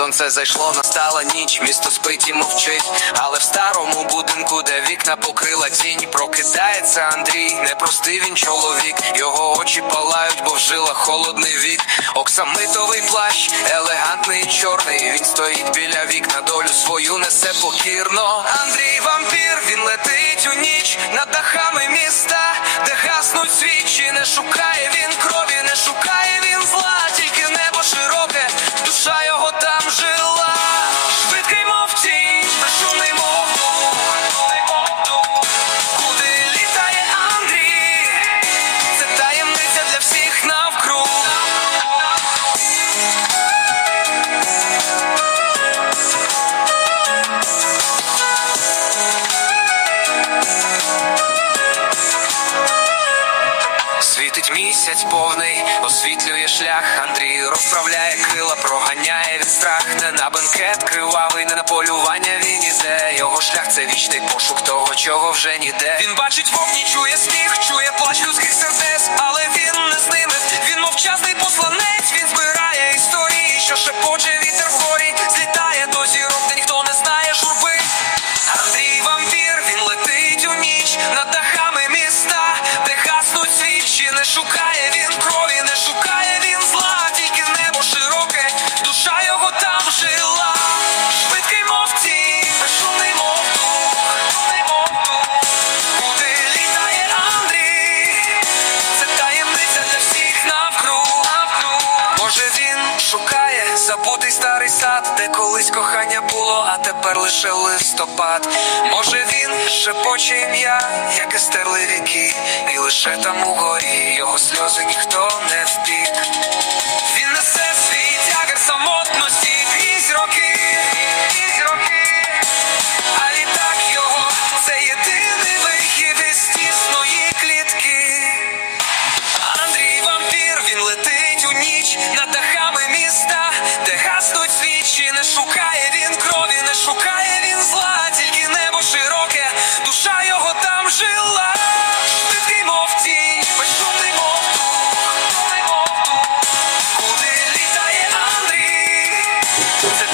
Сонце зайшло, настала ніч, місто спить і мовчить. Але в старому будинку, де вікна покрила тінь, прокидається Андрій, непростий він чоловік. Його очі палають, бо в жилах холодний вік. Оксамитовий плащ, елегантний і чорний. Він стоїть біля вікна, долю свою несе покірно. Андрій вампір, він летить у ніч над дахами міста, де гаснуть свічі, не шукає Місяць повний, освітлює шлях. Андрій розправляє крила, проганяє від страх. Не на бенкет кривавий, не на полювання він іде. Його шлях це вічний пошук того, чого вже ніде. Він бачить вогні, чує сміх, чує плач людських сердець, але він не з. Він мовчазний Може він шукає забутий старий сад, де колись кохання було, а тепер лише листопад. Може він шепоче ім'я, яке стерли віки, і лише там угорі його сльози ніхто не впік. Since